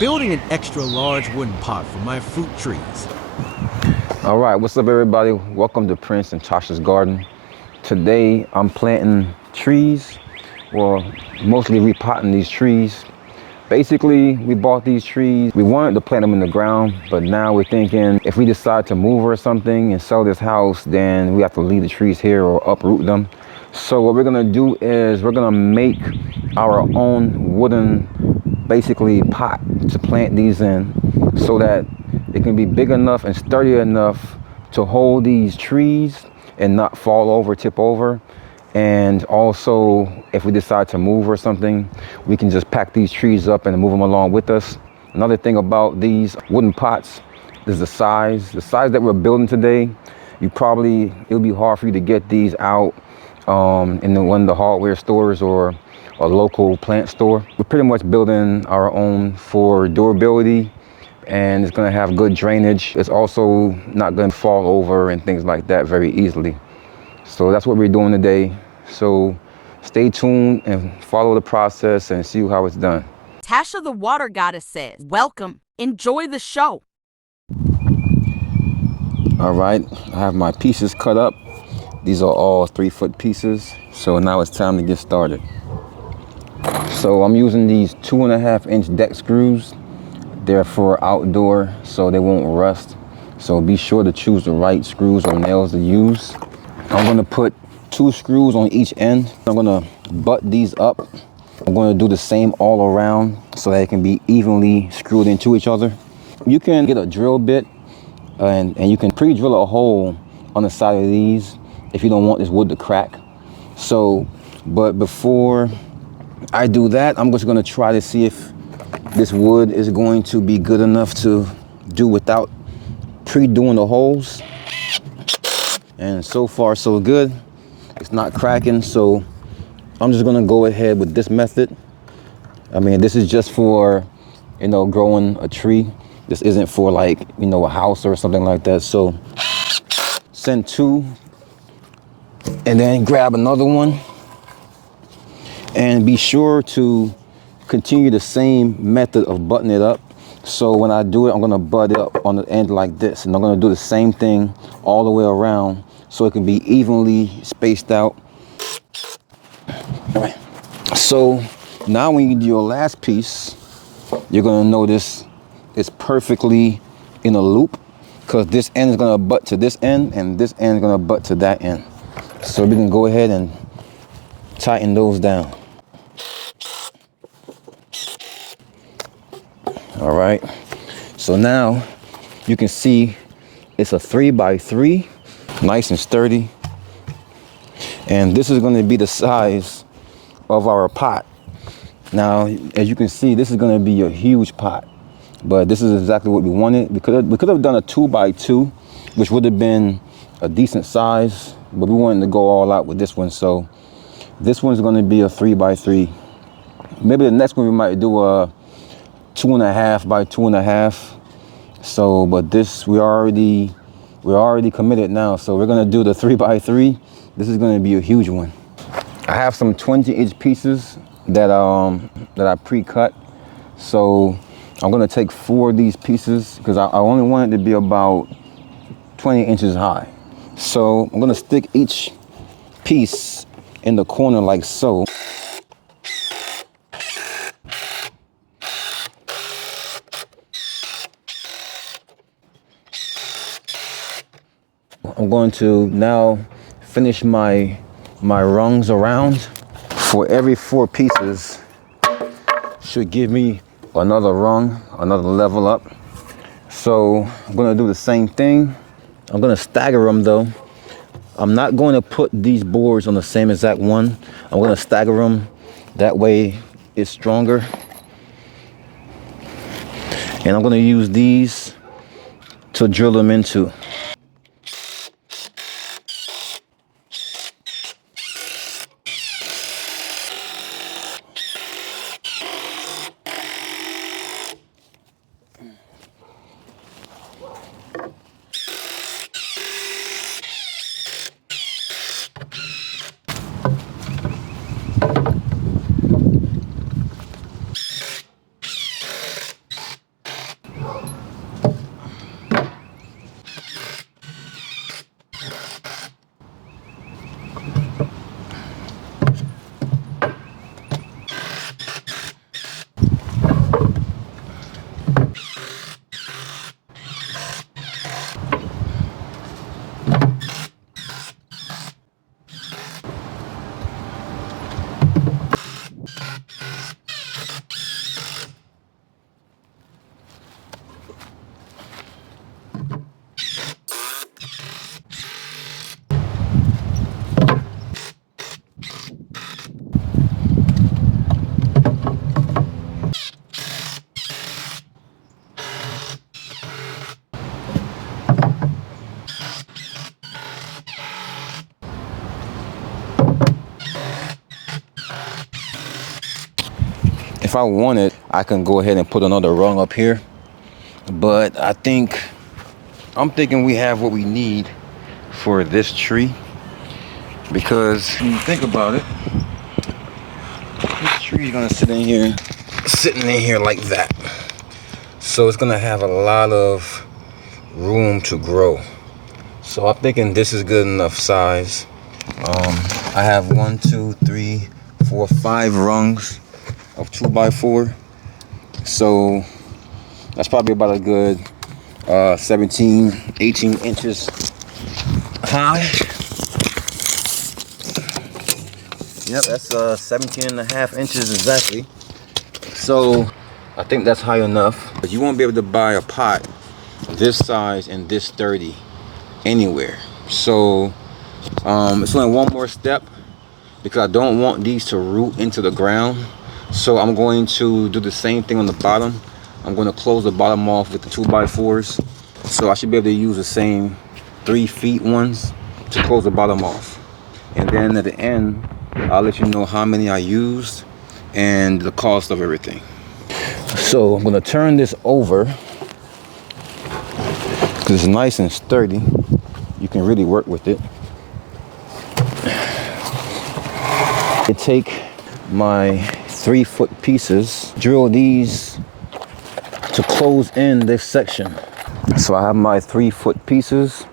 Building an extra large wooden pot for my fruit trees. All right, what's up everybody? Welcome to Prince and Tasha's garden. Today I'm planting trees, well, mostly repotting these trees. Basically, we bought these trees. We wanted to plant them in the ground, but now we're thinking if we decide to move or something and sell this house, then we have to leave the trees here or uproot them. So what we're gonna do is we're gonna make our own wooden, basically pot to plant these in so that it can be big enough and sturdy enough to hold these trees and not fall over, tip over. And also, if we decide to move or something, we can just pack these trees up and move them along with us. Another thing about these wooden pots is the size. The size that we're building today, it'll be hard for you to get these out in one of the hardware stores or a local plant store. We're pretty much building our own for durability, and it's gonna have good drainage. It's also not gonna fall over and things like that very easily. So that's what we're doing today. So stay tuned and follow the process and see how it's done. Tasha the water goddess says, welcome, enjoy the show. All right, I have my pieces cut up. These are all 3-foot pieces. So now it's time to get started. So I'm using these 2.5-inch deck screws. They're for outdoor, so they won't rust. So be sure to choose the right screws or nails to use. I'm gonna put 2 screws on each end. I'm gonna butt these up. I'm gonna do the same all around so that it can be evenly screwed into each other. You can get a drill bit and you can pre-drill a hole on the side of these if you don't want this wood to crack. So, but before I do that, I'm just gonna try to see if this wood is going to be good enough to do without pre-doing the holes. And so far so good. It's not cracking, so I'm just gonna go ahead with this method. I mean, this is just for, growing a tree. This isn't for like, a house or something like that. So send 2 and then grab another one. And be sure to continue the same method of butting it up. So when I do it, I'm gonna butt it up on the end like this. And I'm gonna do the same thing all the way around so it can be evenly spaced out. All right. So now when you do your last piece, you're gonna notice it's perfectly in a loop because this end is gonna butt to this end and this end is gonna butt to that end. So we can go ahead and tighten those down. All right, so now you can see it's a 3x3, nice and sturdy. And this is gonna be the size of our pot. Now, as you can see, this is gonna be a huge pot, but this is exactly what we wanted. We could have done a 2x2, which would have been a decent size, but we wanted to go all out with this one. So this one's gonna be a 3x3. Maybe the next one we might do a 2.5x2.5. So, but this we're already committed now. So we're gonna do the 3x3. This is gonna be a huge one. I have some 20-inch pieces that I pre-cut. So I'm gonna take 4 of these pieces because I only want it to be about 20 inches high. So I'm gonna stick each piece in the corner like so. I'm going to now finish my rungs around. For every 4 pieces should give me another rung, another level up. So I'm gonna do the same thing. I'm gonna stagger them though. I'm not going to put these boards on the same exact one. I'm gonna stagger them. That way it's stronger. And I'm gonna use these to drill them into. If I wanted, I can go ahead and put another rung up here. But I'm thinking we have what we need for this tree. Because when you think about it, this tree is gonna sitting in here like that. So it's gonna have a lot of room to grow. So I'm thinking this is good enough size. I have 1, 2, 3, 4, 5 rungs of 2x4. So that's probably about a good 17, 18 inches high. Yep, that's 17 and a half inches exactly. So I think that's high enough. But you won't be able to buy a pot this size and this sturdy anywhere. So it's only one more step because I don't want these to root into the ground. So I'm going to do the same thing on the bottom. I'm going to close the bottom off with the 2x4s. So I should be able to use the same 3 feet ones to close the bottom off. And then at the end, I'll let you know how many I used and the cost of everything. So I'm going to turn this over because it's nice and sturdy. You can really work with it. I take my 3-foot pieces, drill these to close in this section. So I have my 3-foot pieces.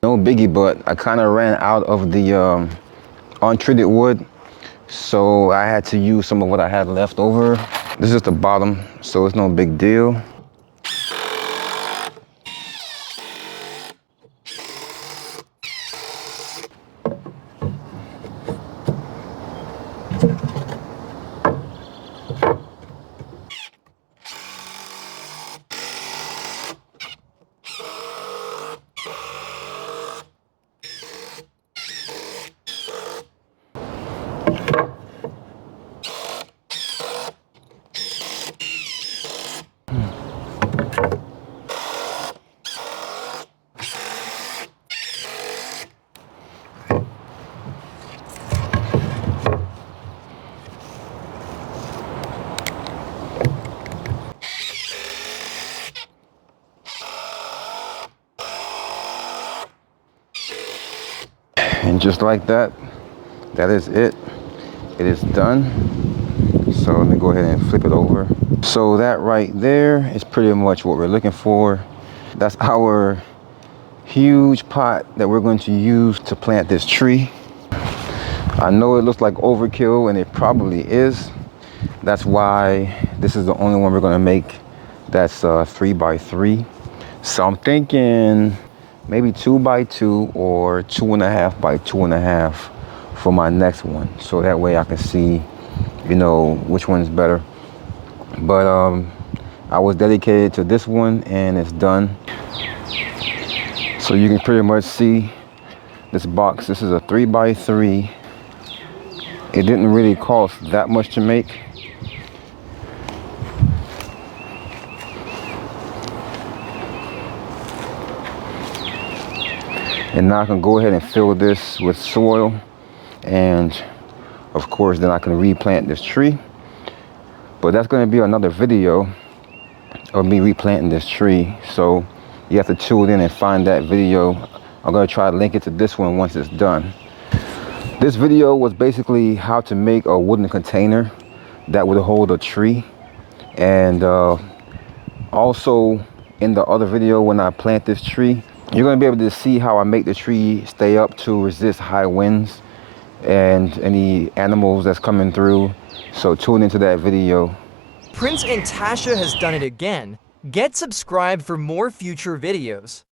No biggie, but I kind of ran out of the untreated wood, so I had to use some of what I had left over. This is the bottom, so it's no big deal. And just like that, that is it. It is done. So let me go ahead and flip it over. So that right there is pretty much what we're looking for. That's our huge pot that we're going to use to plant this tree. I know it looks like overkill, and it probably is. That's why this is the only one we're going to make that's 3x3. So I'm thinking maybe 2x2 or 2.5 by 2.5 for my next one. So that way I can see, you know, which one's better. But I was dedicated to this one and it's done. So you can pretty much see this box. This is a 3x3. It didn't really cost that much to make. And now I can go ahead and fill this with soil, and of course then I can replant this tree. But that's going to be another video of me replanting this tree, so you have to tune in and find that video. I'm going to try to link it to this one once it's done. This video was basically how to make a wooden container that would hold a tree. And also in the other video, when I plant this tree, you're going to be able to see how I make the tree stay up to resist high winds and any animals that's coming through. So tune into that video. Prince and Tasha has done it again. Get subscribed for more future videos.